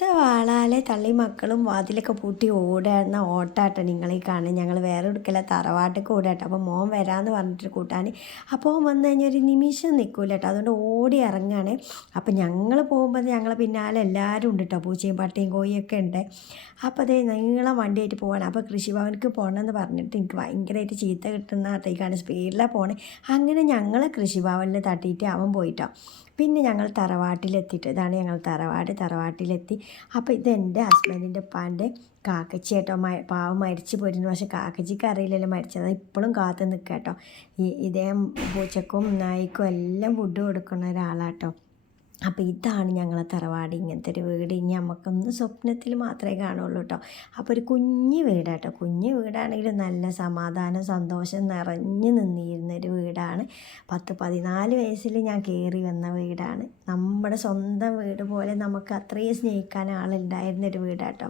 വാളാലെ തള്ളി മക്കളും വാതിലൊക്കെ പൂട്ടി ഓടുന്ന ഓട്ടാട്ടോ നിങ്ങളീ കാണുന്നത്. ഞങ്ങൾ വേറെ എടുക്കല തറവാട്ടിലേക്ക് ഓടാട്ടോ. അപ്പോൾ മോൻ വരാമെന്ന് പറഞ്ഞിട്ട് കൂട്ടാൻ. അപ്പോൾ ഓൻ വന്നു കഴിഞ്ഞാൽ ഒരു നിമിഷം നിൽക്കൂല കേട്ടോ. അതുകൊണ്ട് ഓടി ഇറങ്ങുകയാണ്. അപ്പോൾ ഞങ്ങൾ പോകുമ്പോൾ ഞങ്ങളെ പിന്നാലെ എല്ലാവരും ഉണ്ട് കേട്ടോ. പൂച്ചയും പട്ടിയും കോഴിയൊക്കെ ഉണ്ട്. അപ്പോൾ അതേ നീളം വണ്ടിയായിട്ട് പോവാണ്. അപ്പോൾ കൃഷിഭവനക്ക് പോകണമെന്ന് പറഞ്ഞിട്ട് എനിക്ക് ഭയങ്കരമായിട്ട് ചീത്ത കിട്ടുന്ന കേട്ടേക്കാണ്. സ്പീഡിലാണ് പോണേ. അങ്ങനെ ഞങ്ങൾ കൃഷിഭവനിൽ തട്ടിയിട്ട് അവൻ പോയിട്ടോ. പിന്നെ ഞങ്ങൾ തറവാട്ടിലെത്തിയിട്ട് ഇതാണ് ഞങ്ങൾ തറവാട്ടിലെത്തി. അപ്പോൾ ഇതെൻ്റെ ഹസ്ബൻഡിൻ്റെ ഉപ്പാൻ്റെ കാക്കച്ചി കേട്ടോ. പാവം മരിച്ചു പോയിരുന്നു. പക്ഷേ കാക്കച്ചിക്ക് അറിയില്ലല്ലോ മരിച്ചത്. ഇപ്പോഴും കാത്തു നിൽക്കുക കേട്ടോ. ഇതേ പൂച്ചക്കും നായ്ക്കും എല്ലാം ഫുഡ് കൊടുക്കുന്ന ഒരാളാട്ടോ. അപ്പോൾ ഇതാണ് ഞങ്ങളെ തറവാട്. ഇങ്ങനത്തെ ഒരു വീട് ഇനി നമുക്കൊന്ന് സ്വപ്നത്തിൽ മാത്രമേ കാണുള്ളൂ കേട്ടോ. അപ്പോൾ ഒരു കുഞ്ഞ് വീടാട്ടോ. കുഞ്ഞ് വീടാണെങ്കിലും നല്ല സമാധാനം സന്തോഷം നിറഞ്ഞു നിന്നിരുന്നൊരു വീടാണ്. 14 വയസ്സിൽ ഞാൻ കയറി വന്ന വീടാണ്. നമ്മുടെ സ്വന്തം വീട് പോലെ നമുക്ക് അത്രയും സ്നേഹിക്കാൻ ആളുണ്ടായിരുന്നൊരു വീടാട്ടോ.